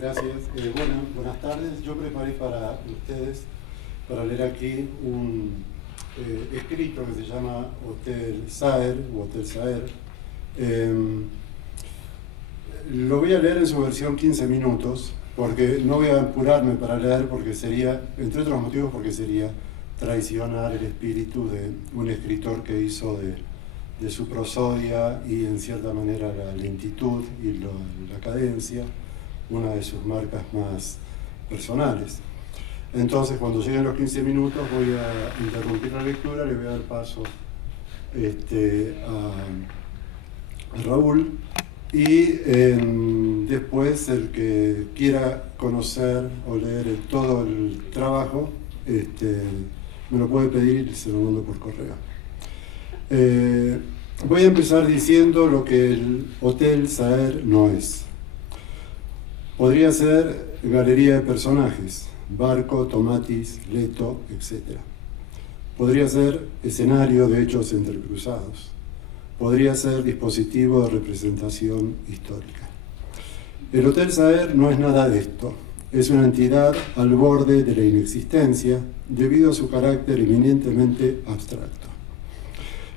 Gracias. Buenas tardes. Yo preparé para ustedes, para leer aquí un escrito que se llama Hotel Saer, o Hotel Saer. Lo voy a leer en su versión 15 minutos, porque no voy a apurarme para leer, porque sería, entre otros motivos, porque sería traicionar el espíritu de un escritor que hizo de su prosodia y en cierta manera la lentitud y la cadencia una de sus marcas más personales. Entonces, cuando lleguen los 15 minutos voy a interrumpir la lectura, le voy a dar paso a Raúl, y después el que quiera conocer o leer todo el trabajo me lo puede pedir y se lo mando por correo. Voy a empezar diciendo lo que el Hotel Saer no es. Podría ser galería de personajes, Barco, Tomatis, Leto, etc. Podría ser escenario de hechos entrecruzados. Podría ser dispositivo de representación histórica. El Hotel Saer no es nada de esto. Es una entidad al borde de la inexistencia debido a su carácter eminentemente abstracto.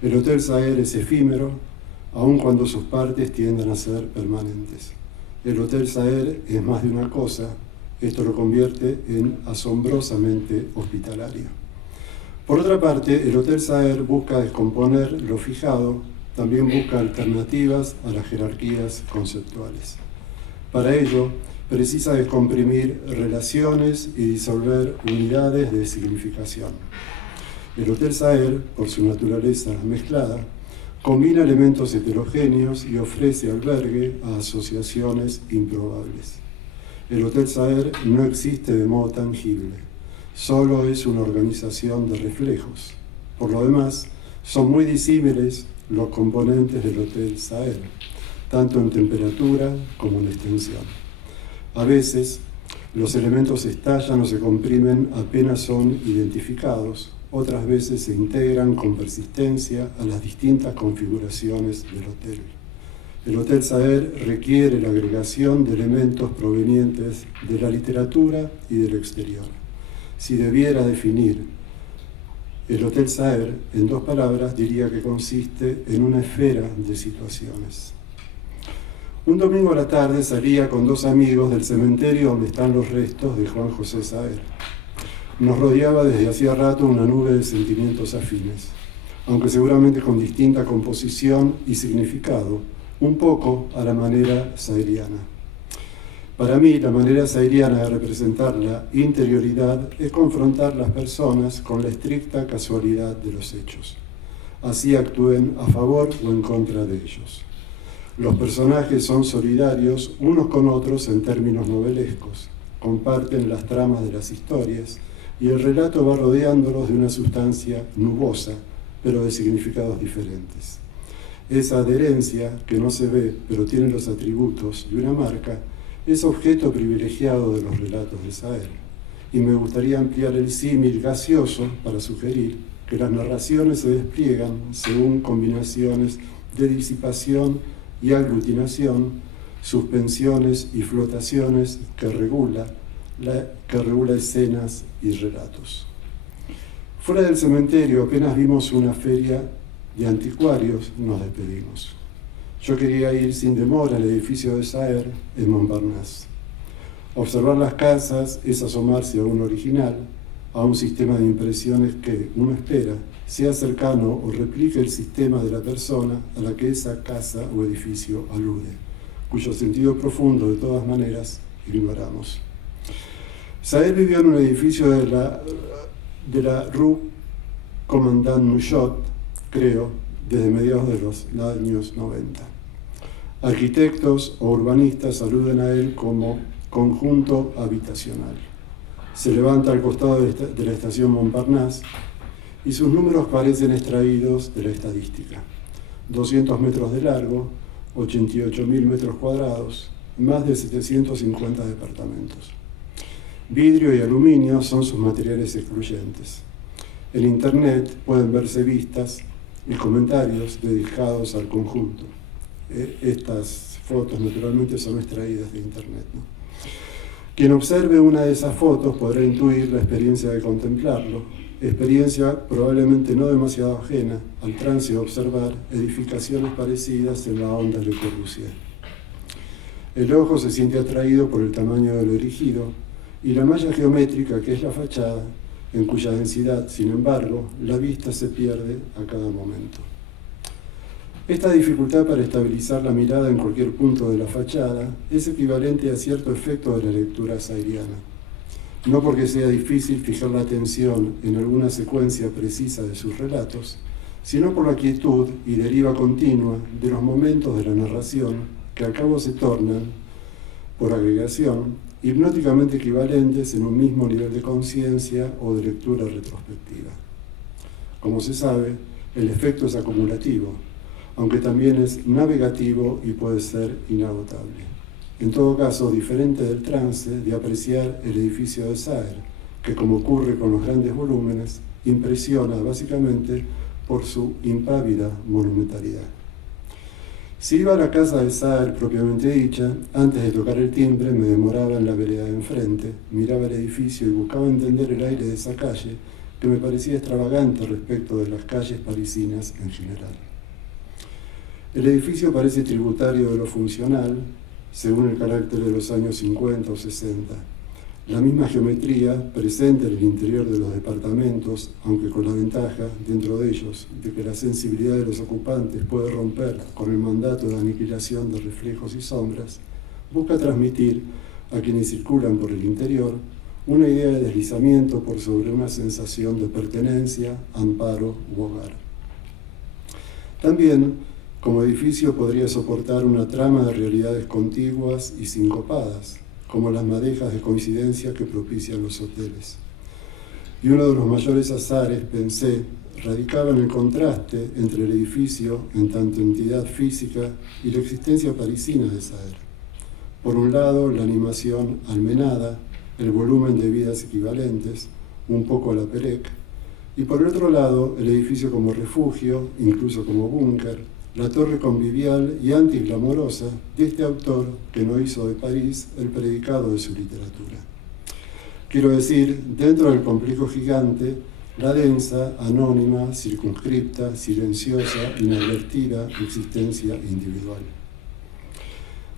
El Hotel Saer es efímero, aun cuando sus partes tiendan a ser permanentes. El Hotel Saer es más de una cosa, esto lo convierte en asombrosamente hospitalario. Por otra parte, el Hotel Saer busca descomponer lo fijado, también busca alternativas a las jerarquías conceptuales. Para ello, precisa descomprimir relaciones y disolver unidades de significación. El Hotel Saer, por su naturaleza mezclada, combina elementos heterogéneos y ofrece albergue a asociaciones improbables. El Hotel Saer no existe de modo tangible, solo es una organización de reflejos. Por lo demás, son muy disímiles los componentes del Hotel Saer, tanto en temperatura como en extensión. A veces, los elementos estallan o se comprimen apenas son identificados. Otras veces se integran con persistencia a las distintas configuraciones del hotel. El Hotel Saer requiere la agregación de elementos provenientes de la literatura y del exterior. Si debiera definir el Hotel Saer en dos palabras, diría que consiste en una esfera de situaciones. Un domingo a la tarde salía con dos amigos del cementerio donde están los restos de Juan José Saer. Nos rodeaba desde hacía rato una nube de sentimientos afines, aunque seguramente con distinta composición y significado, un poco a la manera saeriana. Para mí, la manera saeriana de representar la interioridad es confrontar las personas con la estricta casualidad de los hechos. Así actúen a favor o en contra de ellos. Los personajes son solidarios unos con otros en términos novelescos, comparten las tramas de las historias, y el relato va rodeándolos de una sustancia nubosa, pero de significados diferentes. Esa adherencia, que no se ve, pero tiene los atributos de una marca, es objeto privilegiado de los relatos de Saer. Y me gustaría ampliar el símil gaseoso para sugerir que las narraciones se despliegan según combinaciones de disipación y aglutinación, suspensiones y flotaciones que regula escenas y relatos. Fuera del cementerio apenas vimos una feria de anticuarios, nos despedimos. Yo quería ir sin demora al edificio de Saer en Montparnasse. Observar las casas es asomarse a un original, a un sistema de impresiones que, uno espera, sea cercano o replique el sistema de la persona a la que esa casa o edificio alude, cuyo sentido profundo, de todas maneras, ignoramos. Saer vivió en un edificio de la Rue Commandant Mouchot, creo, desde mediados de los años 90. Arquitectos o urbanistas aluden a él como conjunto habitacional. Se levanta al costado de la estación Montparnasse y sus números parecen extraídos de la estadística. 200 metros de largo, 88.000 metros cuadrados, más de 750 departamentos. Vidrio y aluminio son sus materiales excluyentes. En Internet pueden verse vistas y comentarios dedicados al conjunto. Estas fotos naturalmente son extraídas de Internet, ¿no? Quien observe una de esas fotos podrá intuir la experiencia de contemplarlo, experiencia probablemente no demasiado ajena al trance de observar edificaciones parecidas en la onda de Le Corbusier. El ojo se siente atraído por el tamaño de lo erigido y la malla geométrica que es la fachada, en cuya densidad, sin embargo, la vista se pierde a cada momento. Esta dificultad para estabilizar la mirada en cualquier punto de la fachada es equivalente a cierto efecto de la lectura sairiana. No porque sea difícil fijar la atención en alguna secuencia precisa de sus relatos, sino por la quietud y deriva continua de los momentos de la narración que al cabo se tornan, por agregación, hipnóticamente equivalentes en un mismo nivel de conciencia o de lectura retrospectiva. Como se sabe, el efecto es acumulativo, aunque también es navegativo y puede ser inagotable. En todo caso, diferente del trance de apreciar el edificio de Saer, que como ocurre con los grandes volúmenes, impresiona básicamente por su impávida monumentalidad. Si iba a la casa de Saer propiamente dicha, antes de tocar el timbre me demoraba en la vereda de enfrente, miraba el edificio y buscaba entender el aire de esa calle, que me parecía extravagante respecto de las calles parisinas en general. El edificio parece tributario de lo funcional, según el carácter de los años 50 o 60. La misma geometría presente en el interior de los departamentos, aunque con la ventaja, dentro de ellos, de que la sensibilidad de los ocupantes puede romper con el mandato de aniquilación de reflejos y sombras, busca transmitir a quienes circulan por el interior una idea de deslizamiento por sobre una sensación de pertenencia, amparo u hogar. También, como edificio podría soportar una trama de realidades contiguas y sincopadas, como las madejas de coincidencia que propician los hoteles. Y uno de los mayores azares, pensé, radicaba en el contraste entre el edificio, en tanto entidad física, y la existencia parisina de Saer. Por un lado, la animación almenada, el volumen de vidas equivalentes, un poco a la Perec, y por el otro lado, el edificio como refugio, incluso como búnker, la torre convivial y antiglamorosa de este autor que no hizo de París el predicado de su literatura. Quiero decir, dentro del complejo gigante, la densa, anónima, circunscripta, silenciosa, inadvertida existencia individual.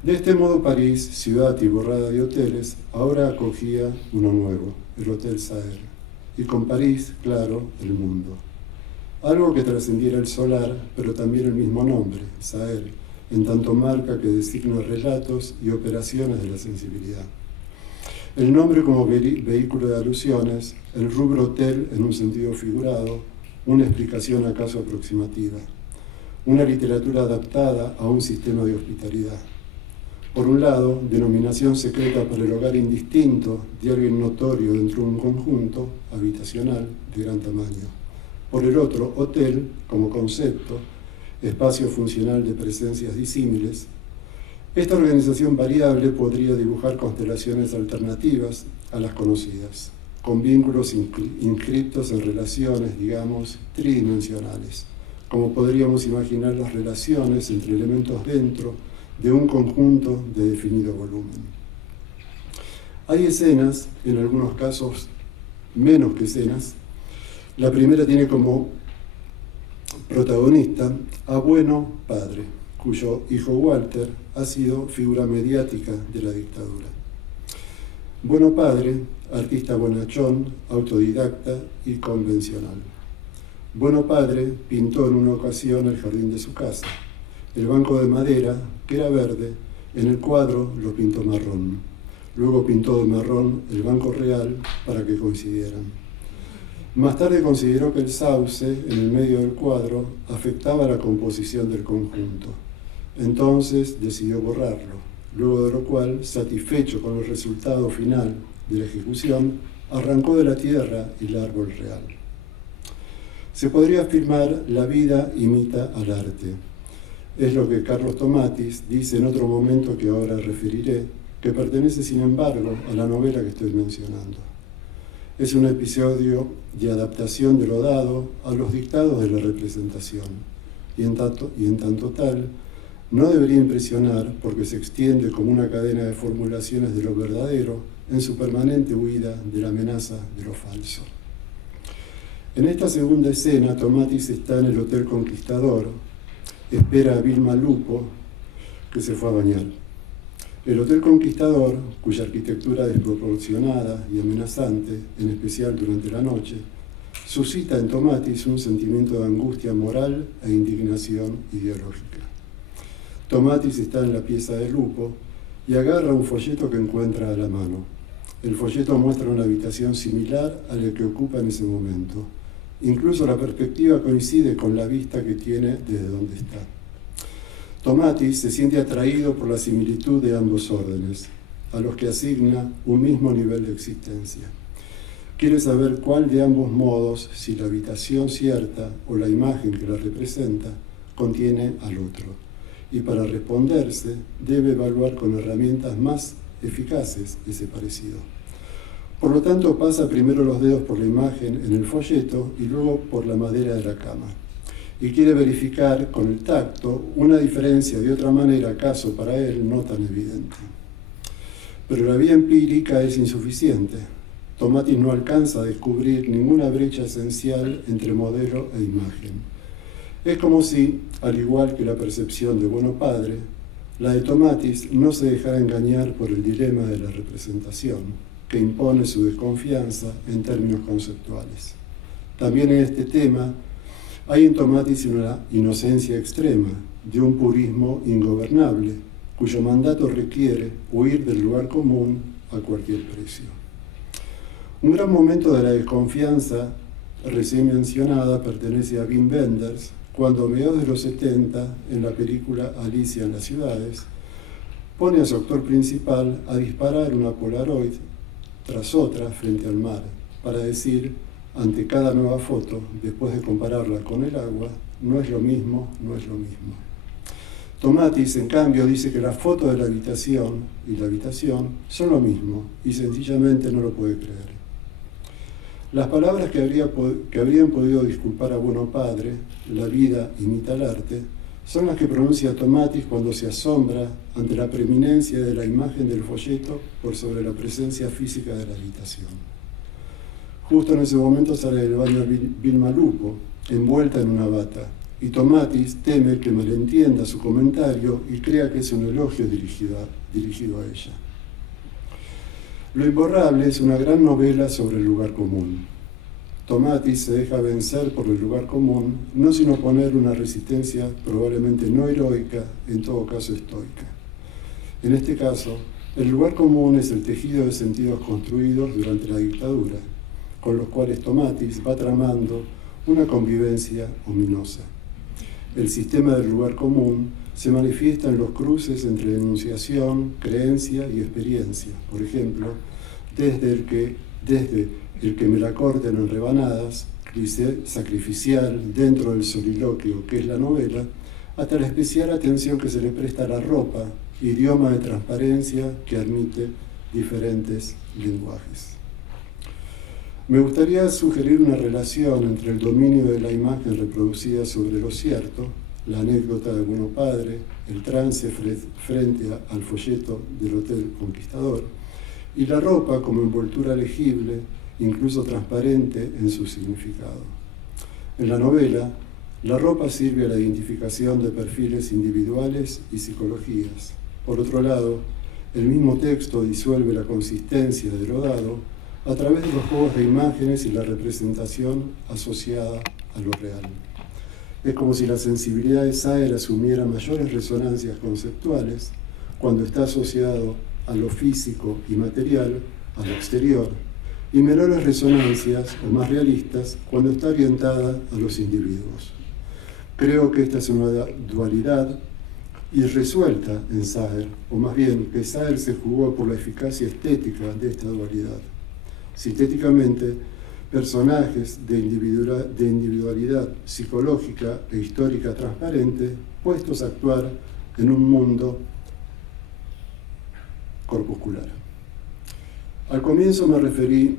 De este modo París, ciudad atiborrada de hoteles, ahora acogía uno nuevo, el Hotel Saer, y con París, claro, el mundo. Algo que trascendiera el solar, pero también el mismo nombre, Saer, en tanto marca que designa relatos y operaciones de la sensibilidad. El nombre como vehículo de alusiones, el rubro hotel en un sentido figurado, una explicación acaso aproximativa, una literatura adaptada a un sistema de hospitalidad. Por un lado, denominación secreta para el hogar indistinto de alguien notorio dentro de un conjunto habitacional de gran tamaño. Por el otro, hotel, como concepto, espacio funcional de presencias disímiles. Esta organización variable podría dibujar constelaciones alternativas a las conocidas, con vínculos inscriptos en relaciones, digamos, tridimensionales, como podríamos imaginar las relaciones entre elementos dentro de un conjunto de definido volumen. Hay escenas, en algunos casos menos que escenas. La primera tiene como protagonista a Bueno Padre, cuyo hijo Walter ha sido figura mediática de la dictadura. Bueno Padre, artista bonachón, autodidacta y convencional. Bueno Padre pintó en una ocasión el jardín de su casa. El banco de madera, que era verde, en el cuadro lo pintó marrón. Luego pintó de marrón el banco real para que coincidieran. Más tarde consideró que el sauce, en el medio del cuadro, afectaba la composición del conjunto. Entonces decidió borrarlo, luego de lo cual, satisfecho con el resultado final de la ejecución, arrancó de la tierra el árbol real. Se podría afirmar: la vida imita al arte. Es lo que Carlos Tomatis dice en otro momento que ahora referiré, que pertenece sin embargo a la novela que estoy mencionando. Es un episodio de adaptación de lo dado a los dictados de la representación, y en tanto tal, no debería impresionar porque se extiende como una cadena de formulaciones de lo verdadero en su permanente huida de la amenaza de lo falso. En esta segunda escena, Tomatis está en el Hotel Conquistador, espera a Vilma Lupo, que se fue a bañar. El Hotel Conquistador, cuya arquitectura desproporcionada y amenazante, en especial durante la noche, suscita en Tomatis un sentimiento de angustia moral e indignación ideológica. Tomatis está en la pieza de Lupo y agarra un folleto que encuentra a la mano. El folleto muestra una habitación similar a la que ocupa en ese momento. Incluso la perspectiva coincide con la vista que tiene desde donde está. Tomatis se siente atraído por la similitud de ambos órdenes, a los que asigna un mismo nivel de existencia. Quiere saber cuál de ambos modos, si la habitación cierta o la imagen que la representa, contiene al otro. Y para responderse, debe evaluar con herramientas más eficaces ese parecido. Por lo tanto, pasa primero los dedos por la imagen en el folleto y luego por la madera de la cama. Y quiere verificar con el tacto una diferencia de otra manera, acaso para él no tan evidente. Pero la vía empírica es insuficiente. Tomatis no alcanza a descubrir ninguna brecha esencial entre modelo e imagen. Es como si, al igual que la percepción de Bueno Padre, la de Tomatis no se dejara engañar por el dilema de la representación, que impone su desconfianza en términos conceptuales. También en este tema hay en Tomatis una inocencia extrema, de un purismo ingobernable, cuyo mandato requiere huir del lugar común a cualquier precio. Un gran momento de la desconfianza recién mencionada pertenece a Wim Wenders, cuando a mediados de los 70, en la película Alicia en las ciudades, pone a su actor principal a disparar una Polaroid tras otra frente al mar, para decir, ante cada nueva foto, después de compararla con el agua, no es lo mismo, no es lo mismo. Tomatis, en cambio, dice que la foto de la habitación y la habitación son lo mismo, y sencillamente no lo puede creer. Las palabras que habrían podido disculpar a Bueno Padre, la vida imita el arte, son las que pronuncia Tomatis cuando se asombra ante la preeminencia de la imagen del folleto por sobre la presencia física de la habitación. Justo en ese momento sale del baño Vilma Lupo, envuelta en una bata, y Tomatis teme que malentienda su comentario y crea que es un elogio dirigido a ella. Lo imborrable es una gran novela sobre el lugar común. Tomatis se deja vencer por el lugar común, no sin oponer una resistencia probablemente no heroica, en todo caso estoica. En este caso, el lugar común es el tejido de sentidos construidos durante la dictadura, con los cuales Tomatis va tramando una convivencia ominosa. El sistema del lugar común se manifiesta en los cruces entre enunciación, creencia y experiencia. Por ejemplo, desde el que me la corten en rebanadas, dice sacrificial dentro del soliloquio que es la novela, hasta la especial atención que se le presta a la ropa, idioma de transparencia que admite diferentes lenguajes. Me gustaría sugerir una relación entre el dominio de la imagen reproducida sobre lo cierto, la anécdota de Bueno Padre, el trance frente al folleto del Hotel Conquistador, y la ropa como envoltura legible, incluso transparente en su significado. En la novela, la ropa sirve a la identificación de perfiles individuales y psicologías. Por otro lado, el mismo texto disuelve la consistencia de lo dado a través de los juegos de imágenes y la representación asociada a lo real. Es como si la sensibilidad de Saer asumiera mayores resonancias conceptuales cuando está asociado a lo físico y material, a lo exterior, y menores resonancias o más realistas cuando está orientada a los individuos. Creo que esta es una dualidad irresuelta en Saer, o más bien que Saer se jugó por la eficacia estética de esta dualidad. Sintéticamente, personajes de individualidad psicológica e histórica transparente puestos a actuar en un mundo corpuscular. Al comienzo me referí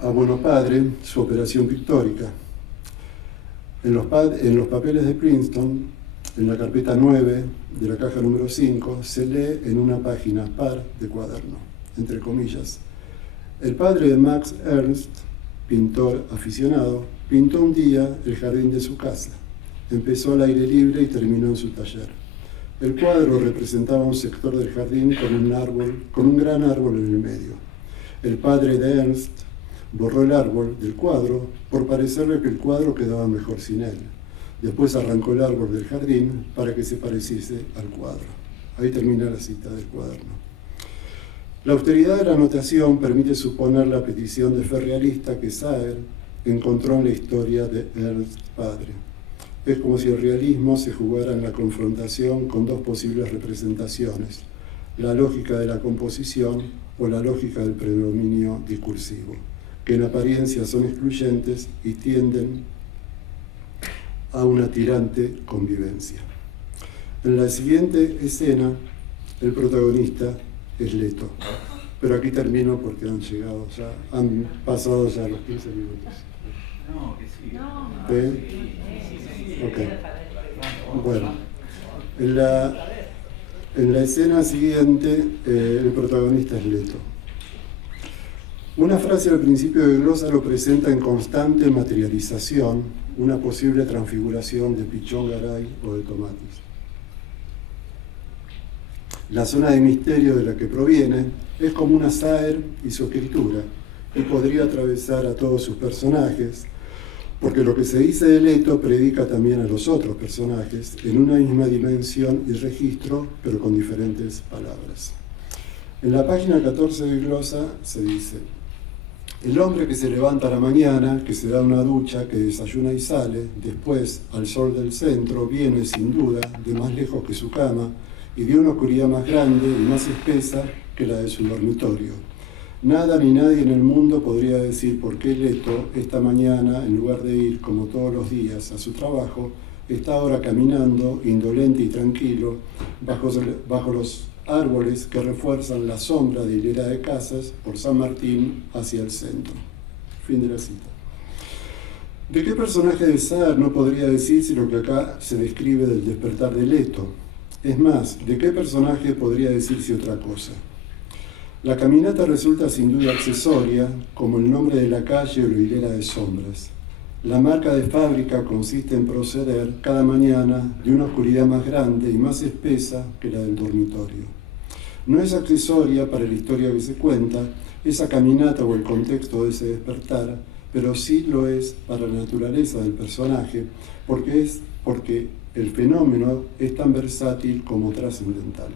a Bueno Padre, su operación pictórica. En los papeles de Princeton, en la carpeta 9 de la caja número 5, se lee en una página par de cuaderno, entre comillas: el padre de Max Ernst, pintor aficionado, pintó un día el jardín de su casa. Empezó al aire libre y terminó en su taller. El cuadro representaba un sector del jardín con un gran árbol en el medio. El padre de Ernst borró el árbol del cuadro por parecerle que el cuadro quedaba mejor sin él. Después arrancó el árbol del jardín para que se pareciese al cuadro. Ahí termina la cita del cuaderno. La austeridad de la notación permite suponer la petición de fe realista que Saer encontró en la historia de Ernst padre. Es como si el realismo se jugara en la confrontación con dos posibles representaciones: la lógica de la composición o la lógica del predominio discursivo, que en apariencia son excluyentes y tienden a una tirante convivencia. En la siguiente escena, el protagonista es Leto. Pero aquí termino porque han pasado ya los 15 minutos. No, que sí. ¿Sí? Ok. Bueno, en la escena siguiente, el protagonista es Leto. Una frase al principio de glosa lo presenta en constante materialización, una posible transfiguración de Pichón Garay o de Tomatis. La zona de misterio de la que proviene es común a Saer y su escritura, y podría atravesar a todos sus personajes, porque lo que se dice de Leto predica también a los otros personajes en una misma dimensión y registro, pero con diferentes palabras. En la página 14 de glosa se dice: el hombre que se levanta a la mañana, que se da una ducha, que desayuna y sale, después, al sol del centro, viene sin duda de más lejos que su cama y de una oscuridad más grande y más espesa que la de su dormitorio. Nada ni nadie en el mundo podría decir por qué Leto, esta mañana, en lugar de ir, como todos los días, a su trabajo, está ahora caminando, indolente y tranquilo, bajo los árboles que refuerzan la sombra de hilera de casas por San Martín hacia el centro. Fin de la cita. ¿De qué personaje de Saer no podría decirse lo que acá se describe del despertar de Leto? Es más, ¿de qué personaje podría decirse otra cosa? La caminata resulta sin duda accesoria, como el nombre de la calle o la hilera de sombras. La marca de fábrica consiste en proceder cada mañana de una oscuridad más grande y más espesa que la del dormitorio. No es accesoria para la historia que se cuenta, esa caminata o el contexto de ese despertar, pero sí lo es para la naturaleza del personaje, porque el fenómeno es tan versátil como trascendental.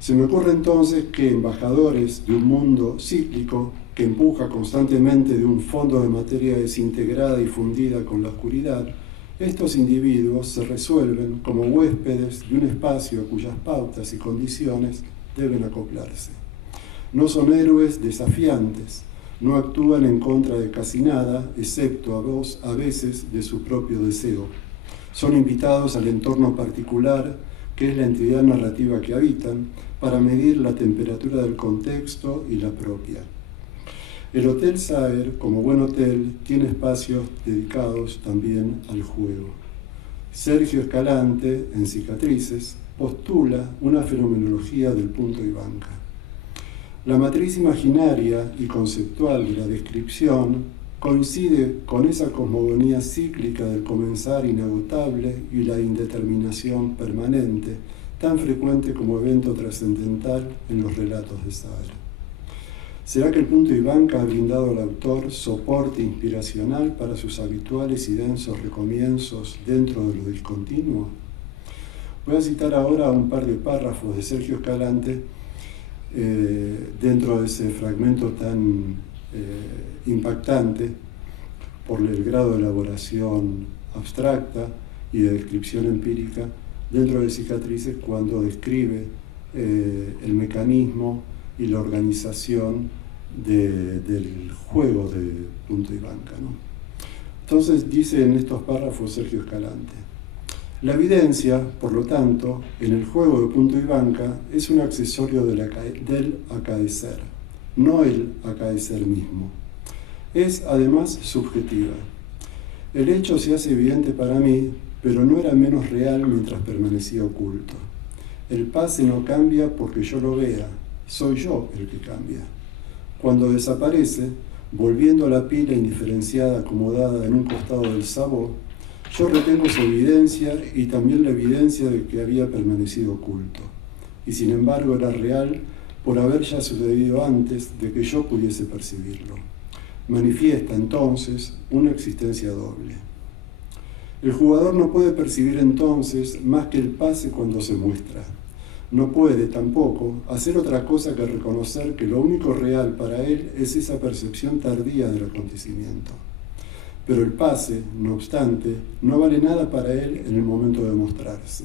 Se me ocurre entonces que embajadores de un mundo cíclico que empuja constantemente de un fondo de materia desintegrada y fundida con la oscuridad, estos individuos se resuelven como huéspedes de un espacio a cuyas pautas y condiciones deben acoplarse. No son héroes desafiantes, no actúan en contra de casi nada, excepto a veces de su propio deseo. Son invitados al entorno particular, que es la entidad narrativa que habitan, para medir la temperatura del contexto y la propia. El Hotel Saer, como buen hotel, tiene espacios dedicados también al juego. Sergio Escalante, en Cicatrices, postula una fenomenología del punto y banca. La matriz imaginaria y conceptual de la descripción coincide con esa cosmogonía cíclica del comenzar inagotable y la indeterminación permanente, tan frecuente como evento trascendental en los relatos de Saer. ¿Será que el punto y banca ha brindado al autor soporte inspiracional para sus habituales y densos recomienzos dentro de lo discontinuo? Voy a citar ahora un par de párrafos de Sergio Escalante dentro de ese fragmento tan impactante por el grado de elaboración abstracta y de descripción empírica dentro de Cicatrices, cuando describe el mecanismo y la organización del juego de punto y banca, ¿no? Entonces dice en estos párrafos Sergio Escalante: la evidencia, por lo tanto, en el juego de punto y banca es un accesorio del acaecer, no el acaecer mismo. Es además subjetiva. El hecho se hace evidente para mí pero no era menos real mientras permanecía oculto. El pase no cambia porque yo lo vea, soy yo el que cambia. Cuando desaparece, volviendo a la pila indiferenciada acomodada en un costado del sabó, yo retengo su evidencia y también la evidencia de que había permanecido oculto. Y sin embargo era real por haber ya sucedido antes de que yo pudiese percibirlo. Manifiesta entonces una existencia doble. El jugador no puede percibir entonces más que el pase cuando se muestra. No puede tampoco hacer otra cosa que reconocer que lo único real para él es esa percepción tardía del acontecimiento. Pero el pase, no obstante, no vale nada para él en el momento de mostrarse.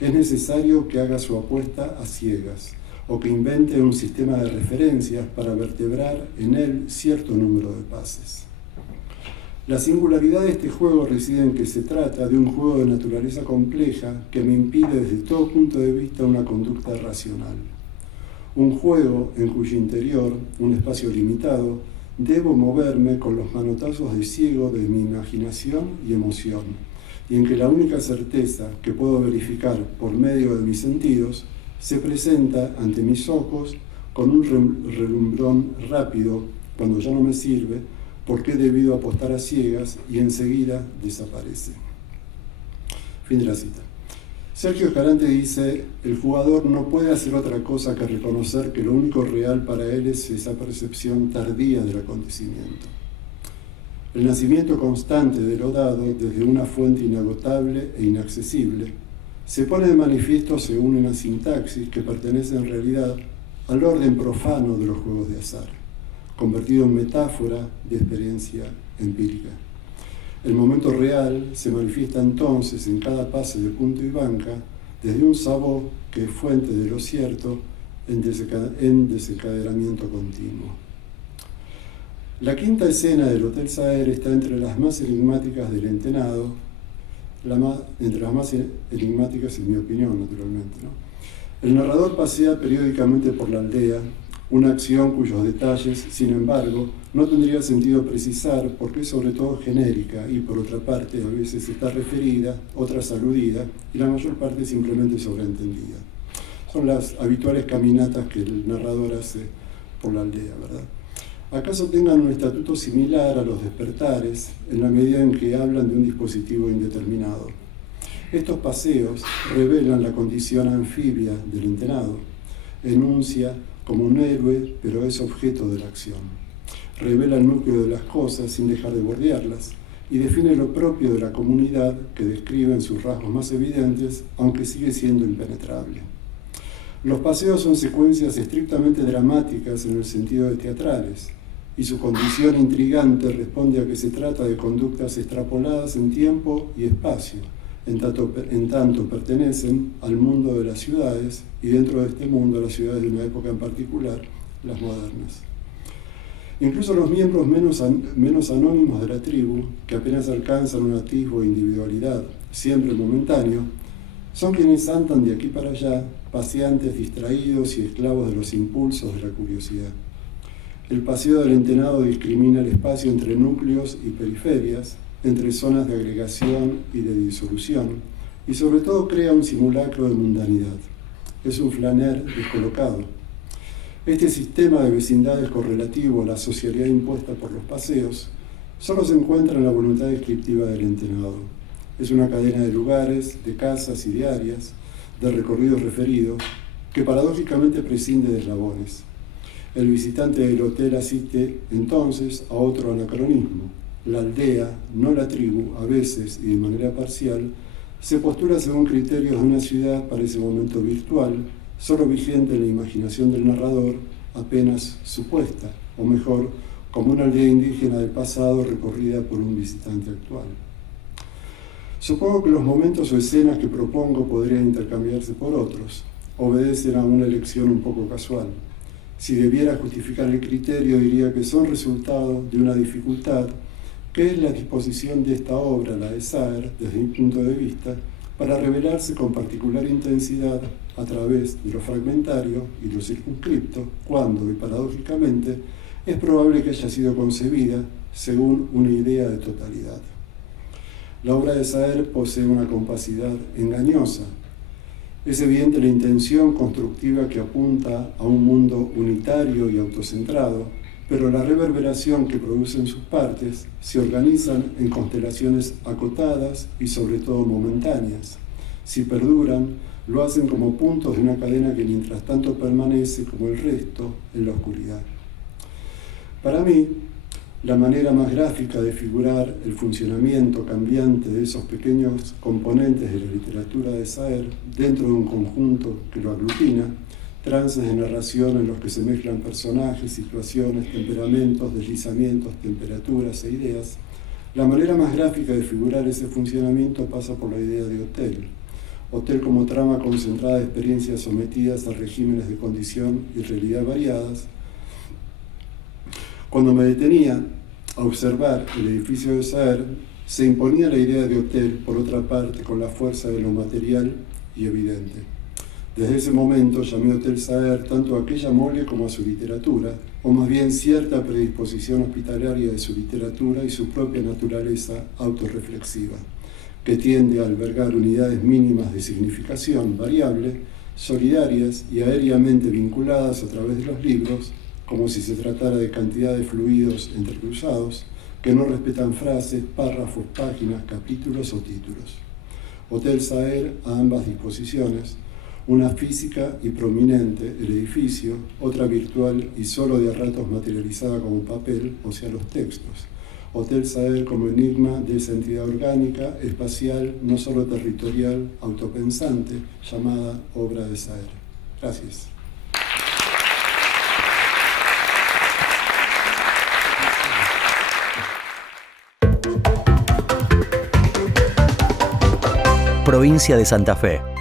Es necesario que haga su apuesta a ciegas, o que invente un sistema de referencias para vertebrar en él cierto número de pases. La singularidad de este juego reside en que se trata de un juego de naturaleza compleja que me impide desde todo punto de vista una conducta racional. Un juego en cuyo interior, un espacio limitado, debo moverme con los manotazos de ciego de mi imaginación y emoción, y en que la única certeza que puedo verificar por medio de mis sentidos se presenta ante mis ojos con un relumbrón rápido cuando ya no me sirve, porque he debido apostar a ciegas y enseguida desaparece. Fin de la cita. Sergio Escalante dice: el jugador no puede hacer otra cosa que reconocer que lo único real para él es esa percepción tardía del acontecimiento. El nacimiento constante de lo dado desde una fuente inagotable e inaccesible se pone de manifiesto según una sintaxis que pertenece en realidad al orden profano de los juegos de azar, convertido en metáfora de experiencia empírica. El momento real se manifiesta entonces en cada pase de punto y banca, desde un sabó que es fuente de lo cierto en desencadenamiento continuo. La quinta escena del Hotel Saer está entre las más enigmáticas del Entenado, entre las más enigmáticas en mi opinión, naturalmente, ¿no? El narrador pasea periódicamente por la aldea, una acción cuyos detalles, sin embargo, no tendría sentido precisar porque es sobre todo genérica y, por otra parte, a veces está referida, otras aludida y la mayor parte simplemente sobreentendida. Son las habituales caminatas que el narrador hace por la aldea, ¿verdad? ¿Acaso tengan un estatuto similar a los despertares en la medida en que hablan de un dispositivo indeterminado? Estos paseos revelan la condición anfibia del entenado, enuncia como un héroe, pero es objeto de la acción. Revela el núcleo de las cosas sin dejar de bordearlas y define lo propio de la comunidad que describe en sus rasgos más evidentes, aunque sigue siendo impenetrable. Los paseos son secuencias estrictamente dramáticas en el sentido de teatrales, y su condición intrigante responde a que se trata de conductas extrapoladas en tiempo y espacio, en tanto pertenecen al mundo de las ciudades y dentro de este mundo a las ciudades de una época en particular, las modernas. Incluso los miembros menos anónimos de la tribu, que apenas alcanzan un atisbo de individualidad, siempre momentáneo, son quienes andan de aquí para allá, paseantes distraídos y esclavos de los impulsos de la curiosidad. El paseo del entenado discrimina el espacio entre núcleos y periferias, entre zonas de agregación y de disolución, y sobre todo crea un simulacro de mundanidad. Es un flaner descolocado. Este sistema de vecindades correlativo a la socialidad impuesta por los paseos solo se encuentra en la voluntad descriptiva del entenado. Es una cadena de lugares, de casas y de áreas, de recorridos referidos, que paradójicamente prescinde de eslabones. El visitante del hotel asiste entonces a otro anacronismo. La aldea, no la tribu, a veces y de manera parcial, se postula según criterios de una ciudad para ese momento virtual, solo vigente en la imaginación del narrador, apenas supuesta, o mejor, como una aldea indígena del pasado recorrida por un visitante actual. Supongo que los momentos o escenas que propongo podrían intercambiarse por otros, obedecen a una elección un poco casual. Si debiera justificar el criterio, diría que son resultado de una dificultad, que es la disposición de esta obra, la de Saer, desde mi punto de vista, para revelarse con particular intensidad a través de lo fragmentario y lo circunscripto, cuando, y paradójicamente, es probable que haya sido concebida según una idea de totalidad. La obra de Saer posee una compacidad engañosa. Es evidente la intención constructiva que apunta a un mundo unitario y autocentrado, pero la reverberación que producen sus partes se organizan en constelaciones acotadas y sobre todo momentáneas. Si perduran, lo hacen como puntos de una cadena que mientras tanto permanece como el resto en la oscuridad. Para mí, la manera más gráfica de figurar el funcionamiento cambiante de esos pequeños componentes de la literatura de Saer dentro de un conjunto que lo aglutina, trances de narración en los que se mezclan personajes, situaciones, temperamentos, deslizamientos, temperaturas e ideas, la manera más gráfica de figurar ese funcionamiento pasa por la idea de hotel. Hotel como trama concentrada de experiencias sometidas a regímenes de condición y realidad variadas. Cuando me detenía a observar el edificio de Saer, se imponía la idea de hotel, por otra parte, con la fuerza de lo material y evidente. Desde ese momento llamé Hotel Saer tanto a aquella mole como a su literatura, o más bien cierta predisposición hospitalaria de su literatura y su propia naturaleza autorreflexiva, que tiende a albergar unidades mínimas de significación variable, solidarias y aéreamente vinculadas a través de los libros, como si se tratara de cantidad de fluidos entrecruzados que no respetan frases, párrafos, páginas, capítulos o títulos. Hotel Saer a ambas disposiciones, una física y prominente, el edificio, otra virtual y solo de a ratos materializada como papel, o sea, los textos. Hotel Saer como enigma de esa entidad orgánica, espacial, no solo territorial, autopensante, llamada obra de Saer. Gracias. Provincia de Santa Fe.